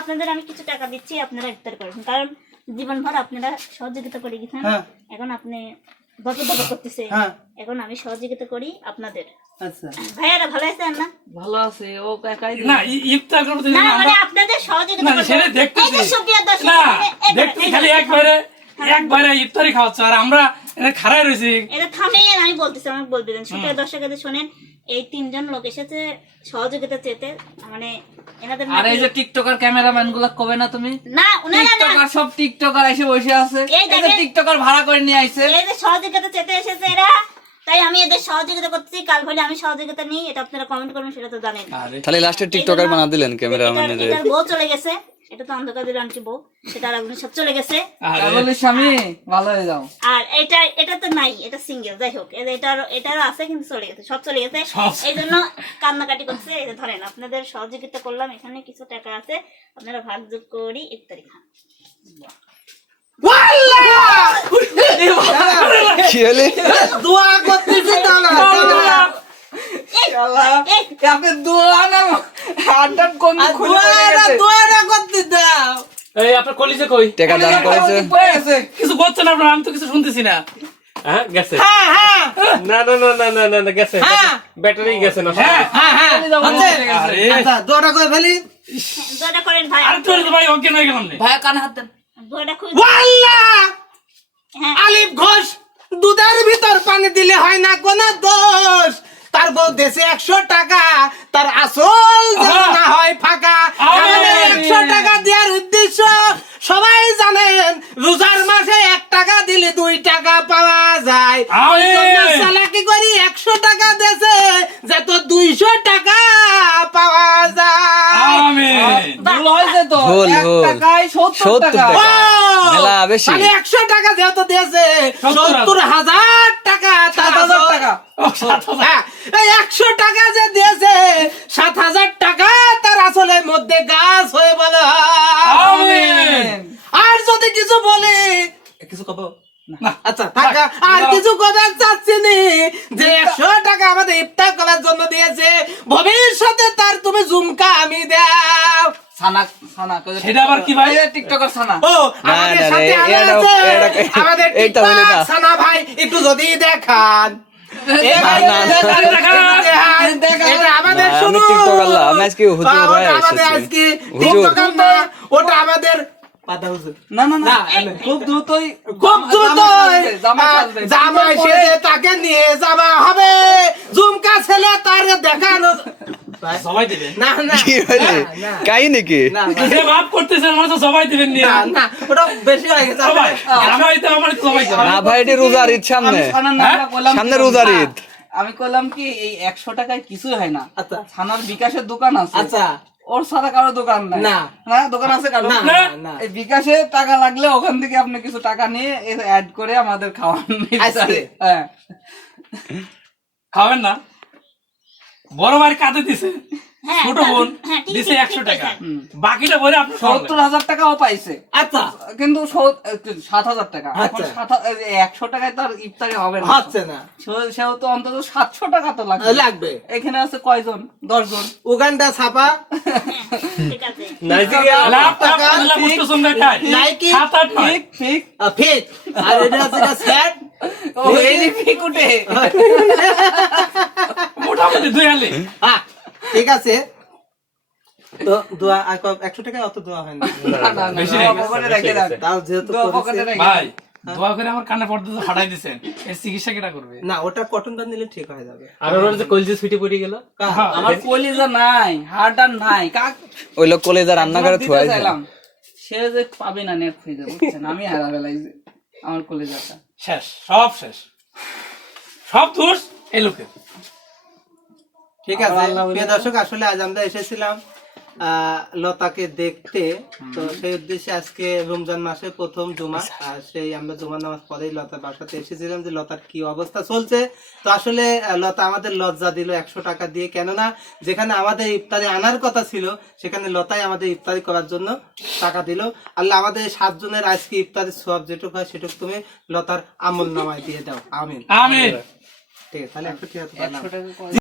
আপনাদের আমি কিছু টাকা দিচ্ছি আপনারা ইফতার করবেন কারণ জীবনভর আপনারা সহযোগিতা করে গেছেন। হ্যাঁ। এখন আপনি বকর করতেছে। হ্যাঁ। এখন আমি সহযোগিতা করি আপনাদের। আচ্ছা। ভাইয়ারা ভালো আছেন না ভালো আছে ও একাই না ইফতার করতে না মানে আপনাদের সহযোগিতা না। সেটা দেখতেছি। যে সুপ্রিয়া দর্শক, না খালি একবারে একবারে ইফতারি খাওয়াচ্ছে আর আমরা রয়েছি। এটা থামেন আমি বলতেছি আমাকে সুপ্রিয়া দর্শকেদের শোনেন এই তিনজন লোক এসেছে সহযোগিতা চেতে মানে আর এই নাকি- যে টিকটকার ক্যামেরাম্যানগুলা কবে না তুমি? না টিকটকার সব টিকটকার এসে বসে আছে। এই এই যে টিকটকার ভাড়া করে নিয়ে আইছে। এই যে সহযোগিতা চেতে এসেছে এরা। তাই আমি এদের সহযোগিতা করতেছি কাল আমি সহযোগিতা নিই। এটা আপনারা কমেন্ট করবেন সেটা তো জানেন। তাহলে লাস্টে টিকটকার বানা দিলেন ক্যামেরাম্যানের। এটার- এটার বউ চলে গেছে। এটা তো অন্ধকার দিলে বউ। সেটা আর একজন সব চলে গেছে। স্বামী ভালো হয়ে যাও। আর এটা এটা তো নাই এটা সিঙ্গেল যাই হোক। এ- এটার আছে কিন্তু চলে গেছে সব চলে গেছে। এই জন্য কান্নাকাটি করছে। এই যে ধরেন আপনাদের সহযোগিতা করলাম এখানে কিছু টাকা আছে। আপনারা ভাগ যোগ করি ইত্যাদি খান। দোয়া করতেছি আপনি দোয়া না হাতটাত কোন আর খুলে পড়ে দোয়াটা গেছে। দোয়াটা করতে দাও এই আপনার কলিজে কই? টাকা দান করেছে কিছু করছেন আপনার? আমি তো কিছু শুনতেছি না। হ্যাঁ গেছে। হ্যাঁ হ্যাঁ। না না না না না না না গেছে। হ্যাঁ। ব্যাটারি গেছে না হ্যাঁ হ্যাঁ হ্যাঁ খালি যাব আছে? পড়ে গেছে। আরে। আচ্ছা দোয়াটা করে ফেলি? দোয়াটা করেন ভাই আর তোর ভাই অজ্ঞান গেলাম রে। কানে হাত দেন। দোয়াটা খুব ওয়াল্লাহ হ্যাঁ। আলিফ ঘোষ দুধের ভিতর পানি দিলে হয় না কোন দোষ। তার বউ দেশে একশো টাকা তার আসল যেন আহা! না হয় ফাঁকা আরে! আমাদের একশো টাকা দেওয়ার উদ্দেশ্য সবাই জানেন রোজার মাসে এক টাকা দিলে দুই টাকা পাওয়া যায়। চালাকি করি একশো টাকা দেশে যত দুইশো টাকা পাওয়া যায়। ভুল হয়েছে তো। ভুল, এক ভুল। টাকায় সত্তর সত্তর টাকা। টাকা। মেলা বেশি। তাহলে একশো টাকা যেহেতু দিয়েছে সত্তর সত্তর হাজার টাকা সাত হাজার টাকা। ও, সাত হাজার। এই একশো টাকা যে দিয়েছে সাত হাজার টাকা তার আসলে মধ্যে গাছ হয়ে বলে। আর যদি কিছু বলি কিছু কব। আচ্ছা থাকা আর কিছু কথা চাচ্ছি নি। যে একশো টাকা আমাদের ইফতার করার জন্য দিয়েছে। ভবিষ্যতে তার তুমি ঝুমকা আমি দাও সেটা আবার কি ভাই? টিকটকার সানা। ও আমাদের সাথে আমাদের টিকটক সানা ভাই একটু যদি দেখান। আমাদের শুনুন। আমাদের আজকে ওটা আমাদের পাতা হুজুর। না না। না খুব দ্রুতই খুব দ্রুত জামা সাজবে জামাই সেজে তাকে নিয়ে যাওয়া হবে। ঝুমকা ছেলে তার দেখানো সবাই দিবে। না না। কি হলে না, না, কাই নাকি যে বাপ করতেছে আমার তো সবাই দিবেন না, না, ওটা বেশি হয়ে গেছে। সবাই। আমার তো আমার সবাই না ভাই এটি রোজার ঈদ সামনে। আমি সানার সামনে কি? রোজার ঈদ। আমি কইলাম কি এই একশো টাকায় কিছু হয় না। আচ্ছা। সানার বিকাশের দোকান আছে। আচ্ছা। ওর কারও দোকান নাই। না। না দোকান আছে কারও? না। বিকাশে টাকা লাগলে ওখান থেকে আপনি কিছু টাকা নিয়ে অ্যাড করে আমাদের খাওয়ান? হ্যাঁ। খাবেন না? বড় ভাই কাঁদে দিছে। হ্যাঁ, ছোট বোন হ্যাঁ, দিছে একশো টাকা। বাকিটা ভরে আপনি সত্তর হাজার টাকাও পাইছে। আচ্ছা। কিন্তু সাত হাজার টাকা। এখন আচ্ছা। একশো টাকায় তো আর ইফতারি হবে না। হচ্ছে না। সেও তো অন্তত সাতশো টাকা তো লাগবে। লাগবে। এখানে আছে কয়জন? দশ জন উগান্ডা ছাপা ঠিক আছে। আর এটা ও এই ফিক উঠে। মোটামুটি দুই হালি হ্যাঁ ঠিক দোয়া একশো টাকায় অত দোয়া হয় না। বেশি যেহেতু ভাই দোয়া করে আমার কানে পর্দা ফাটাই দিছেন। এর চিকিৎসা কেটা করবে? না ওটা কটন বান দিলে ঠিক হয়ে যাবে। আর ওর যে কলজি ছুটি পড়ে গেল। আমার কলিজা নাই হার্ট আর নাই কাক ওই লোক কলেজা রান্না করে থুয়াই চাইলাম। সে যে পাবে না নেট খুঁজে বুঝছেন? আমি হারা আমার কলিজাটা। শেষ সব শেষ। সব দোষ এই লোকের। ঠিক আছে প্রিয় দর্শক আসলে আজ আমরা এসেছিলাম লতাকে দেখতে। তো সেই উদ্দেশ্যে আজকে রমজান মাসে প্রথম জুমা আর সেই আমরা জুমা নামাজ পরেই লতার বাসাতে এসেছিলাম যে লতার কি অবস্থা চলছে? তো আসলে লতা আমাদের লজ্জা দিল একশো টাকা দিয়ে কেননা যেখানে আমাদের ইফতারি আনার কথা ছিল সেখানে লতাই আমাদের ইফতারি করার জন্য টাকা দিল। আল্লাহ আমাদের সাতজনের আজকে ইফতারির সব যেটুকু হয় সেটুকু তুমি লতার আমল নামায় দিয়ে দাও। আমিন। আমিন। ঠিক আছে তাহলে একশো। টাকা